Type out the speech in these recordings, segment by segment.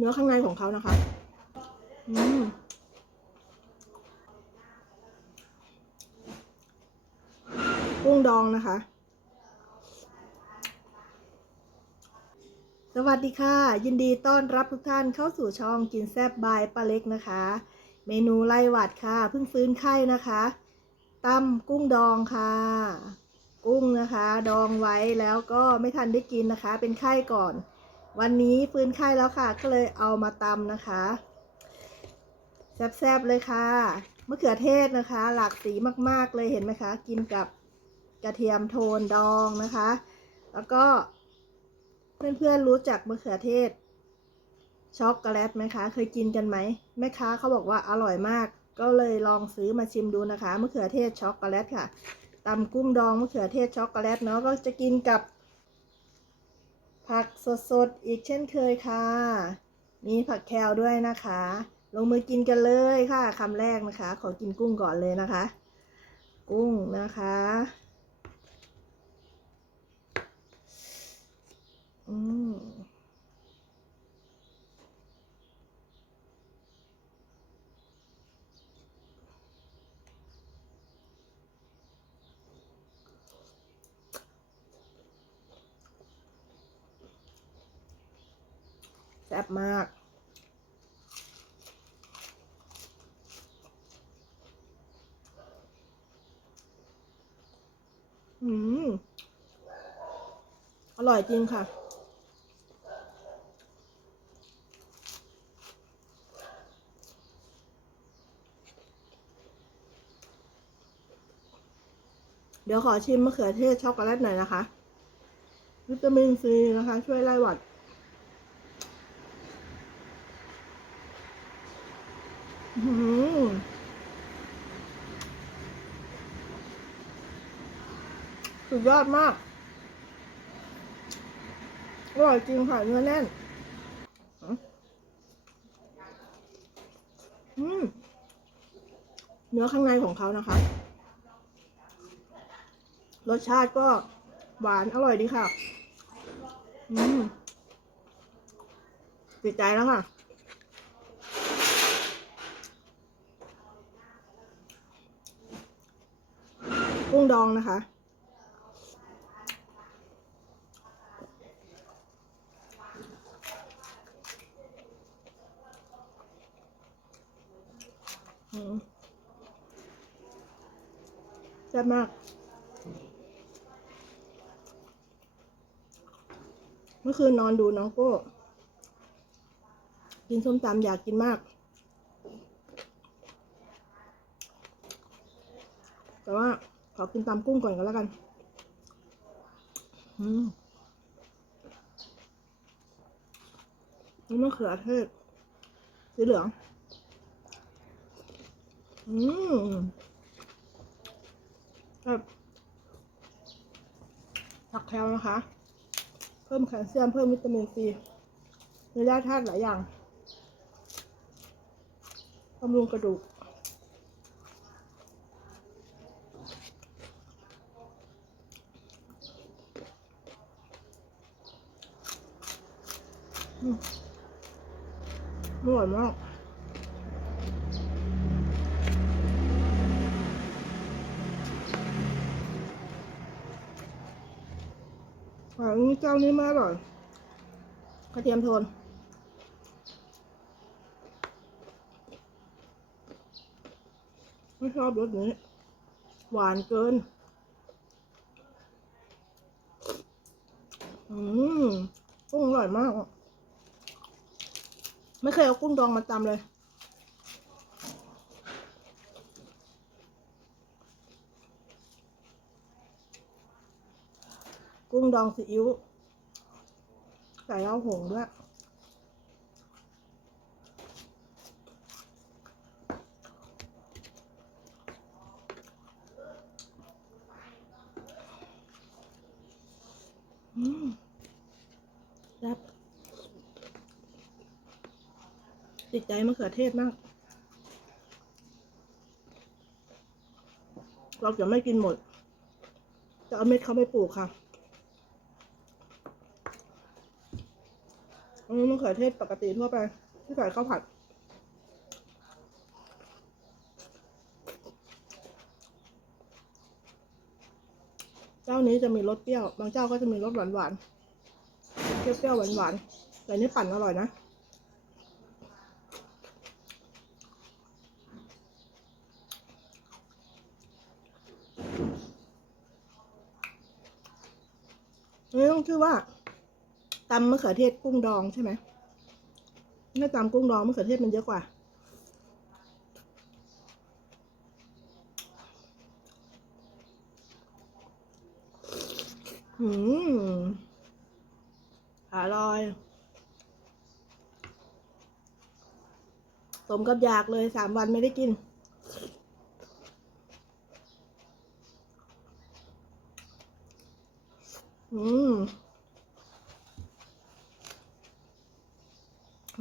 เนื้อข้างในของเขานะคะ อืมกุ้งดองนะคะ สวัสดีค่ะ ยินดีต้อนรับทุกท่านเข้าสู่ช่องกินแซบบายป้าเล็กนะคะ เมนูไล่หวัดค่ะ เพิ่งฟื้นไข้นะคะตำกุ้งดองค่ะ กุ้งนะคะ ดองไว้แล้วก็ไม่ทันได้กินนะคะ เป็นไข้ก่อน วันนี้ฟื้นไข้แล้วค่ะ ก็เลยเอามาตำนะคะ แซ่บๆเลยค่ะมะเขือเทศนะคะ หลากสีมากๆเลยเห็นไหมคะ กินกับกระเทียมโทนดองนะคะ แล้วก็เพื่อนๆรู้จักมะเขือเทศช็อกโกแลตไหมคะ เคยกินกันไหมแม่ค้าเขาบอกว่าอร่อยมาก ก็เลยลองซื้อมาชิมดูนะคะมะเขือเทศช็อกโกแลตค่ะตำกุ้งดองมะเขือเทศช็อกโกแลตเนาะก็จะกินกับ ผักสดๆ อีกเช่นเคยค่ะ มีผักแคลด้วยนะคะ ลงมือกินกันเลยค่ะคำแรกนะคะ ขอกินกุ้งก่อนเลยนะคะ กุ้งนะคะ อืม แซ่บมากอืม อร่อยจริงค่ะ เดี๋ยวขอชิมมะเขือเทศช็อกโกแลตหน่อยนะคะ วิตามินซีนะคะ ช่วยไล่หวัด อื้อหือ สุดยอดมาก อร่อยจริงค่ะเนื้อแน่น อืม เนื้อข้างในของเขานะคะ รสชาติก็หวานอร่อยดีค่ะ อืมติดใจแล้วค่ะ กุ้งดองนะคะอืมแซ่บมาก เมื่อคืนนอนดูน้องโก้ กินส้มตำอยากกินมาก แต่ว่า ขอกินตำกุ้งก่อนก็แล้วกัน อืมนี่มะเขือเทศสีเหลือง อืมแบบผักแคลนะคะ เพิ่มแคลเซียม เพิ่มวิตามินซี มีแร่ธาตุหลายอย่างบำรุงกระดูก อร่อยมากอันนี้เจ้านี้ม่อร่อย กระเทียมโทนไม่ชอบรสนี้ หวานเกิน อืมกุ้งอร่อยมากอะ ไม่เคยเอากุ้งดองมาตำเลย กุ้งดองซีอิ๊วใส่เล้าหงด้วย อืมแซ่บติด ใจมะเขือเทศมาก เราจะไม่กินหมด จะเอาเม็ดเขาไปปลูกค่ะอันี่มะเขือเทศปกติทั่วไป ที่ใส่ข้าวผัดเจ้านี้จะมีรสเปรี้ยว บางเจ้าก็จะมีรสหวานหวานๆเปรี้ยวๆหวานหวานๆแต่นี่ปั่นอร่อยนะ นี่ต้ องชื่อว่าตำมะเขือเทศกุ้งดองใช่ไหมถ้าตำกุ้งดองมะเขือเทศมันเยอะกว่า อืมอร่อยสมกับอยากเลยสามวันไม่ได้กิน อืม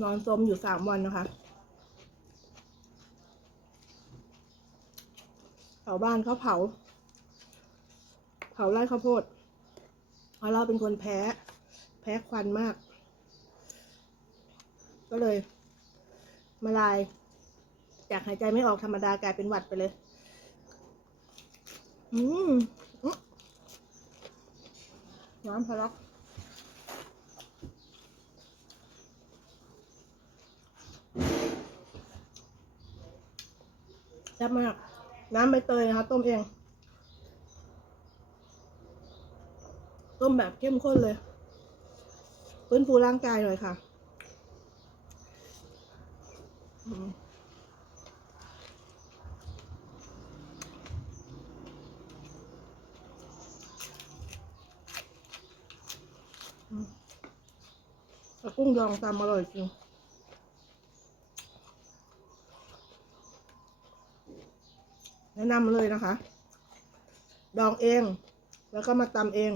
นอนสมอยู่สามวันนะคะเผาบ้านเขาเผา เผาไร่ข้าวโพดเพราะเราเป็นคนแพ้ แพ้ควันมาก ก็เลย มาลายอยากหายใจไม่ออกธรรมดากลายเป็นหวัดไปเลย อืมน้ำพลัก แซ่บมาก น้ำใบเตยนะคะต้มเอง ต้มแบบเข้มข้นเลยฟื้นฟูร่างกายหน่อยค่ะอืมอืมแล้วกุ้งดองตำอร่อยจริง นะนำเลยนะคะ ดองเอง แล้วก็มาตำเอง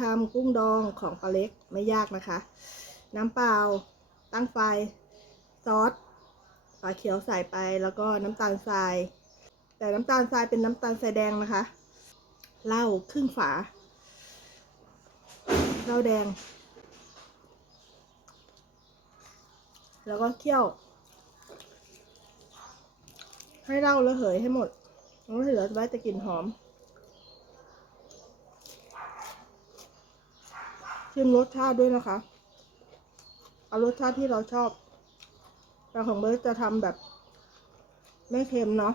ทำกุ้งดองของปลาเล็กไม่ยากนะคะ น้ำเปล่า ตั้งไฟ ซอสปลาเขียวใส่ไป แล้วก็น้ำตาลทราย แต่น้ำตาลทรายเป็นน้ำตาลทรายแดงนะคะ เหล้าครึ่งฝาเหล้าแดง แล้วก็เคี่ยว ให้เหล้าระเหยให้หมดแล้วเหลือไว้แต่กลิ่นหอม ชิมรสชาติด้วยนะคะ เอารสชาติที่เราชอบแต่ของเบิร์ตจะทำแบบ ไม่เค็มเนาะ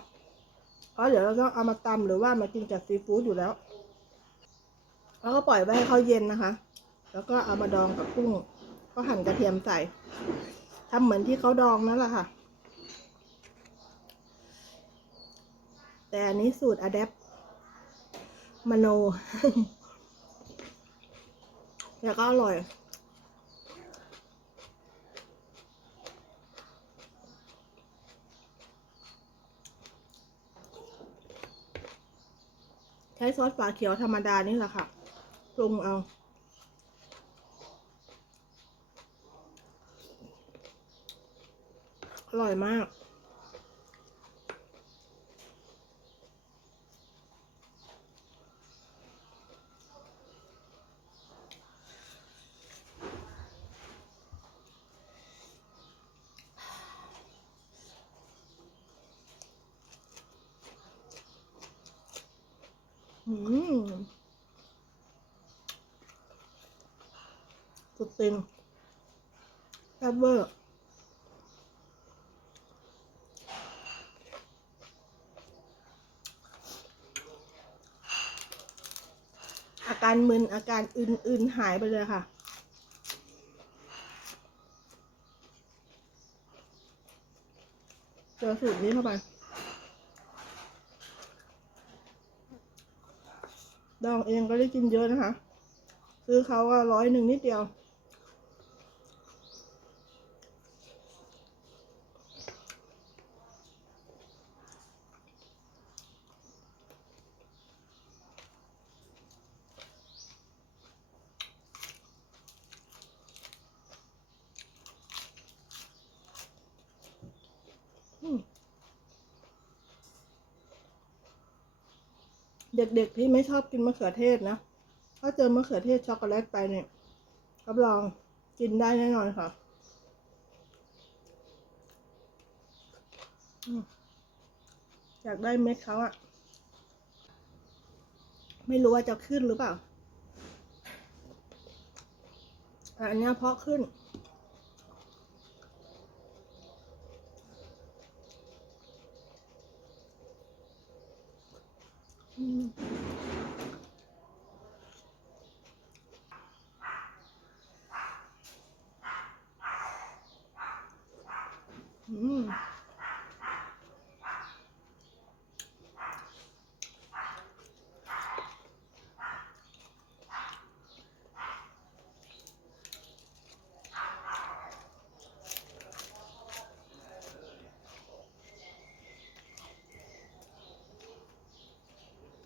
เพราะเดี๋ยวเราต้องเอามาตำหรือว่ามากินกับซีฟู้ดอยู่แล้ว แล้วก็ปล่อยไว้ให้เขาเย็นนะคะ แล้วก็เอามาดองกับกุ้ง ก็หั่นกระเทียมใส่ ทำเหมือนที่เขาดองนั่นแหละค่ะ แต่อันนี้สูตรอะแดปมโน แล้วก็อร่อย ใช้ซอสฝาเขียวธรรมดานี่แหละค่ะ ปรุงเอา อร่อยมาก อืมสุดติงแซ่บเวอร์ การมึนอาการอื่นๆหายไปเลยค่ะ เจอสูตรนี้เข้าไป ดองเองก็ได้กินเยอะนะคะ ซื้อเขาก็ร้อยหนึ่งนิดเดียว อืม เด็กๆที่ไม่ชอบกินมะเขือเทศนะาเจอมะเขือเทศช็อกโกแลตไปเนี่ยรับรองกินได้แน่นอนค่ะอยากได้เม็ดเขาอะไม่รู้ว่าจะขึ้นหรือเปล่าอันนี้เพาะขึ้น อื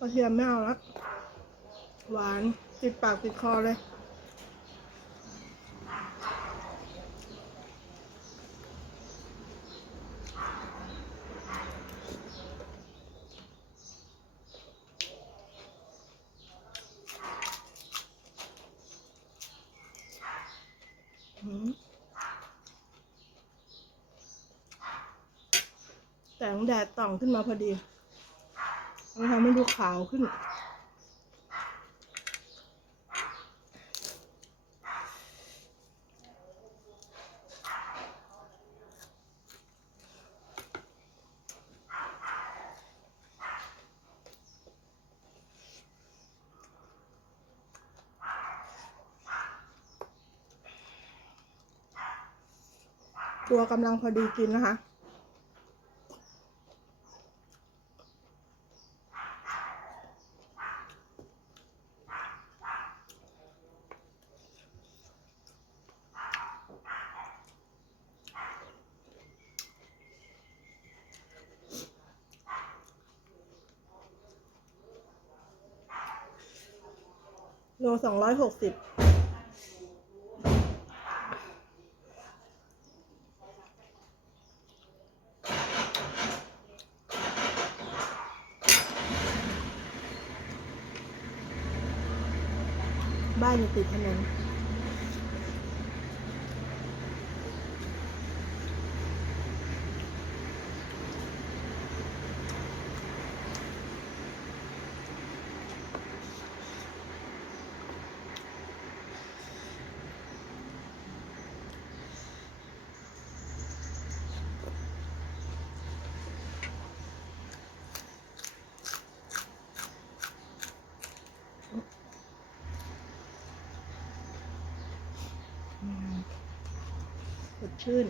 กระเทียมไม่เอาละหวานติดปากติดคอเลยแสงแดดต่องขึ้นมาพอดี มันทำให้ดูขาวขึ้น ตัวกำลังพอดีกินนะคะ โลสองร้อยหกสิบานอยู่ติดถนน สดชื่น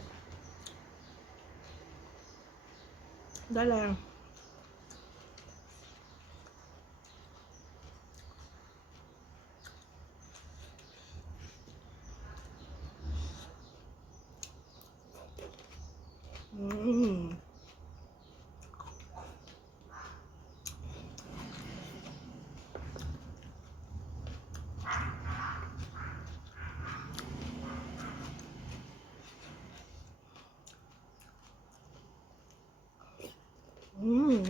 ได้แรง อืม อืม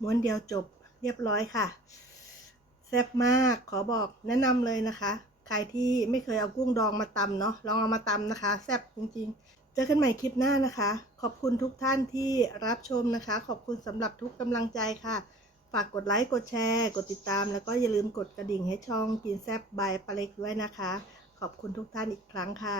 ม้วนเดียวจบเรียบร้อยค่ะ แซ่บมากขอบอกแนะนำเลยนะคะ ใครที่ไม่เคยเอากุ้งดองมาตำเนาะลองเอามาตำนะคะแซ่บจริงๆ เจอกันใหม่คลิปหน้านะคะ ขอบคุณทุกท่านที่รับชมนะคะ ขอบคุณสำหรับทุกกำลังใจค่ะ ฝากกดไลค์กดแชร์ กดติดตาม แล้วก็อย่าลืมกดกระดิ่งให้ช่องกินแซ่บบายปลาเล็กด้วยนะคะ ขอบคุณทุกท่านอีกครั้งค่ะ